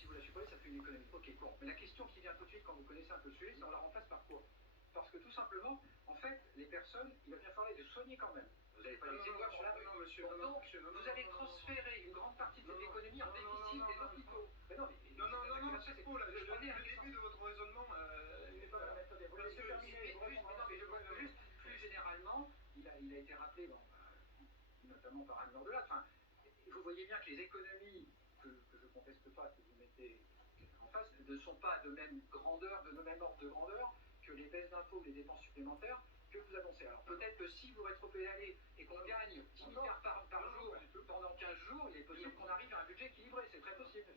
si vous la supprimez, ça fait une économie. Ok, bon. Mais la question qui vient tout de suite quand vous connaissez un peu le sujet, c'est on la remplace par quoi? Parce que tout simplement, en fait, les personnes, il va bien falloir les soigner quand même. Vous n'allez pas laisser le doigt sur la rue. Donc, vous allez transférer une grande partie de cette économie en déficit des hôpitaux. Mais non, c'est faux. Le début de votre raisonnement n'est pas... Attendez, vous laissez terminer. Juste plus généralement, il a été rappelé, notamment par Anne Nordelat. Enfin, vous voyez bien que les économies que je ne conteste pas, que vous mettez en face, ne sont pas de même grandeur, de même ordre de grandeur que les baisses d'impôts, les dépenses supplémentaires que vous annoncez. Alors peut-être que si vous rétropédalez et qu'on gagne 10 milliards par jour pendant 15 jours, il est possible qu'on arrive à un budget équilibré, c'est très possible.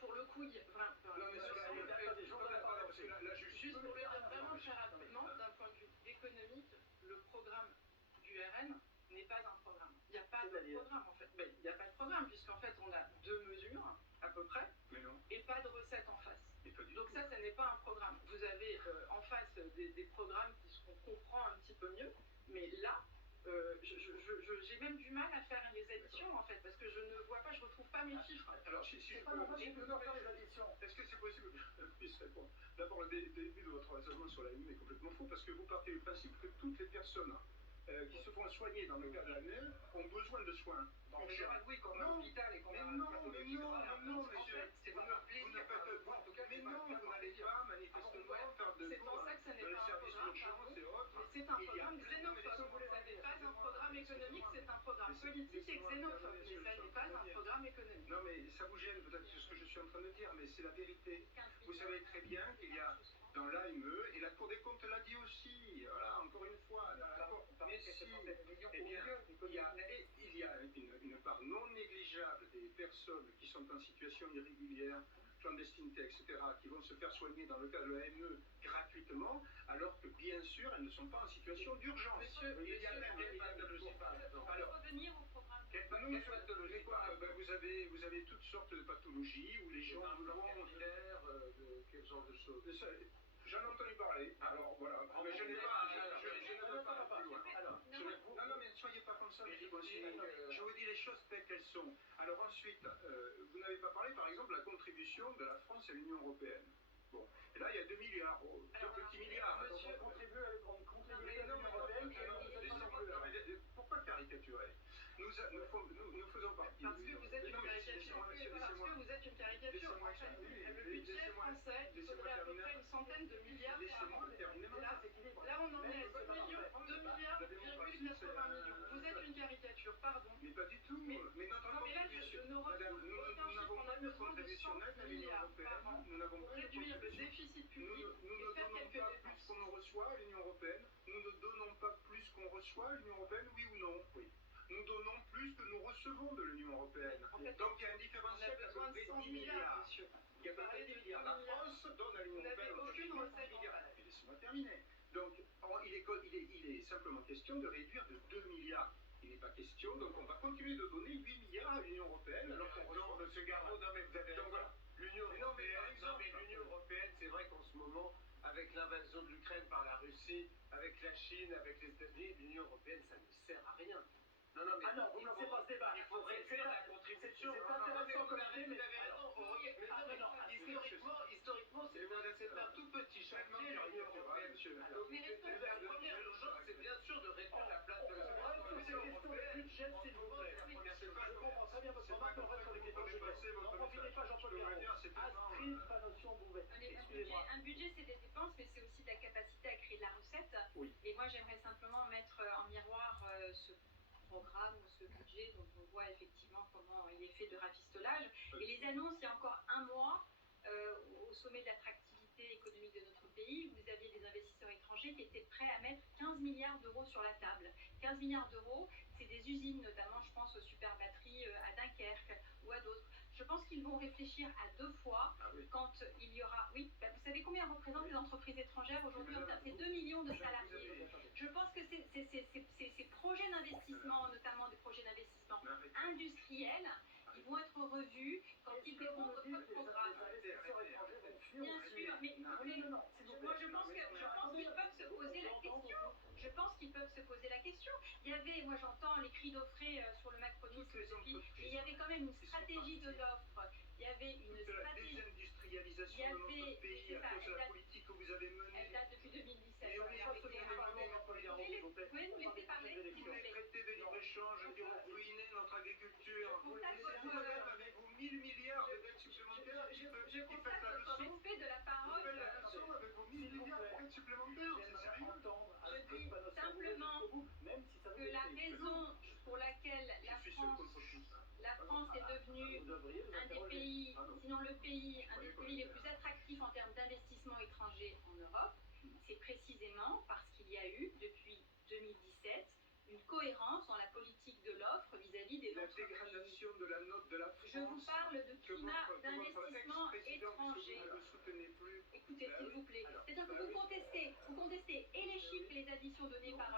Pour le coup, la justice... Juste pour le dire vraiment très rapidement, d'un point de vue économique, le programme du RN n'est pas un programme. Il n'y a pas de programme en fait. Il n'y a pas de programme puisqu'en fait on a 2 mesures à peu près et pas de recettes en face. Donc ça n'est pas un programme. Vous avez en face des programmes qu'on comprend un petit peu mieux, mais là, j'ai même du mal à faire les additions en fait parce que je ne vois pas, je retrouve pas mes chiffres. Alors si je peux faire les additions, est-ce que c'est possible que je puisse répondre? D'abord, le début de votre raisonnement sur la Lune est complètement faux parce que vous partez du principe que toutes les personnes qui se font soigner dans le cas de la Lune ont besoin de soins. En général, oui, quand on est à l'hôpital et qu'on a non, monsieur, vous n'allez pas manifestement faire de c'est pour ça que ça n'est pas un programme, mais c'est un programme xénophobe. Ça n'est pas un programme économique, c'est un programme politique et xénophobe, mais ça n'est pas un programme économique. Non, mais ça vous gêne peut-être ce que je suis en train de dire, mais c'est la vérité. Vous savez très bien qu'il y a dans l'AME, et la Cour des comptes l'a dit aussi, voilà, encore une fois, mais si, eh bien, il y a une part non négligeable des personnes qui sont en situation irrégulière, clandestinité, etc., qui vont se faire soigner dans le cas de l'AME gratuitement, alors que bien sûr, elles ne sont pas en situation d'urgence. Il y a même des pathologies, par exemple. Alors, revenir au programme. Quelle pathologie? Vous avez toutes sortes de pathologies où les gens vont faire quel genre de choses. J'en ai entendu parler, alors voilà, mais je ne veux pas plus loin. Non, mais ne soyez pas comme ça, je vous dis les choses telles qu'elles sont. Alors ensuite, vous n'avez pas parlé par exemple de la contribution de la France à l'Union Européenne. Bon, et là il y a 2 milliards, 2 petits milliards. Donc on contribue à l'Union Européenne. Pourquoi caricaturer? Nous faisons partie. Parce que vous êtes une caricature. Le budget français, il faudrait à peu près une centaine de milliards par an. Là, on en est à 2 milliards, 2,80 millions. Vous êtes une caricature, pardon. Mais pas du tout. Mais notre contribution, nous n'avons pas de contribution nette à l'Union européenne. Nous n'avons pour réduire le déficit public nous ne donnons pas plus qu'on reçoit à l'Union européenne. Nous ne donnons pas plus qu'on reçoit à l'Union européenne, oui ou non? Oui. Nous donnons plus que nous recevons de l'Union européenne. Donc il y a un différentiel de 10 milliards. Monsieur. Il y a pas de 10 milliards. La France donne à l'Union européenne aucune recette. Laissez-moi terminer. Donc il est simplement question de réduire de 2 milliards. Il n'est pas question, donc on va continuer de donner 8 milliards à l'Union européenne. Alors qu'on reçoit M. Garot, non mais vous avez raison. L'Union européenne, c'est vrai qu'en ce moment, avec l'invasion de l'Ukraine par la Russie, avec la Chine, avec les États-Unis, l'Union européenne, ça ne sert à rien. Non, vous ne lancez pas ce débat. Il faut réduire la contribution. C'est intéressant comme idée, mais... Historiquement, c'est un tout petit chantier, l'Union européenne. La première urgence, c'est bien sûr de réduire la place de l'Union européenne. Budget, s'il vous plaît. Je comprends très bien votre remarque, on reste sur les questions. N'en profitez pas, Jean-Paul Garot. Astrid Panossion-Bouvet. Un budget, c'est des dépenses, mais c'est aussi de la capacité à créer de la recette. Oui. Et moi, j'aimerais simplement mettre en miroir ce programme ou ce budget dont on voit effectivement comment il est fait de rafistolage. Et les annonces, il y a encore un mois, au sommet de l'attractivité économique de notre pays, vous aviez des investisseurs étrangers qui étaient prêts à mettre 15 milliards d'euros sur la table. 15 milliards d'euros, c'est des usines, notamment je pense aux super batteries à Dunkerque ou à d'autres. Je pense qu'ils vont réfléchir à 2 fois quand il y aura... Oui, vous savez combien représentent les entreprises étrangères aujourd'hui? C'est 2 millions de salariés. Je pense que ces projets d'investissement, notamment des projets d'investissement industriels, ils vont être revus quand ils verront votre programme. Bien sûr, mais moi je pense qu'ils peuvent se poser la question. Je pense qu'ils peuvent se poser la question. Il y avait, moi j'entends les cris d'offrée sur le macronisme, mais il y avait quand même une stratégie de l'offre. Il y avait une désorganisation de notre pays à cause de la politique que vous avez menée. Elle date depuis 2017. Et on est Vous pouvez nous laisser parler, s'il vous Tous les plaît. traités de libre-échange qui ont ruiné notre agriculture. Je constate C'est vous-même avec vos 1000 milliards de dettes supplémentaires qui Je faites constate la votre leçon. respect de la Vous parole. faites la leçon avec vos 1000 milliards de dettes supplémentaires. C'est sérieux. Je dis simplement que la raison pour laquelle Je suis seul contre tous. la France est devenue un des pays, sinon le pays, un des pays les plus attractifs en termes d'investissement étranger en Europe, c'est précisément parce qu'il y a eu, depuis 2017, une cohérence dans la politique de l'offre vis-à-vis des La entreprises. dégradation de la note de la France. Je vous parle de que climat votre d'investissement ex-président, étranger. que vous ne le soutenez plus. Écoutez, Bah s'il oui. vous plaît. Alors, C'est-à-dire que bah vous contestez et les chiffres et les additions données Non. par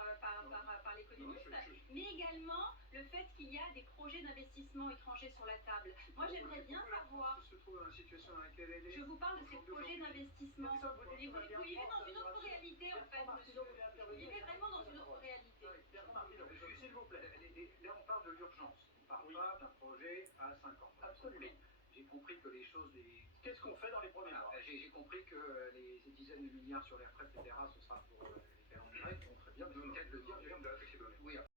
Non, l'économiste, je- mais également le fait qu'il y a des projets d'investissement étrangers sur la table. Moi, j'aimerais bien savoir, se trouve dans la situation dans laquelle elle est. je vous parle de ces projets d'investissement. Et vous vivez dans une autre réalité, en fait, monsieur. Vous vivez vraiment dans une autre réalité. S'il vous plaît, là on parle de l'urgence, on ne parle pas d'un projet à 5 ans. Absolument. J'ai compris que les choses... Qu'est-ce qu'on fait dans les premiers mois? J'ai compris que ces dizaines de milliards sur les retraites, etc., ce sera pour les calendriers, bon, très bien, mais Non, c'est le cas de le dire. il y a une date qui est donnée. Oui,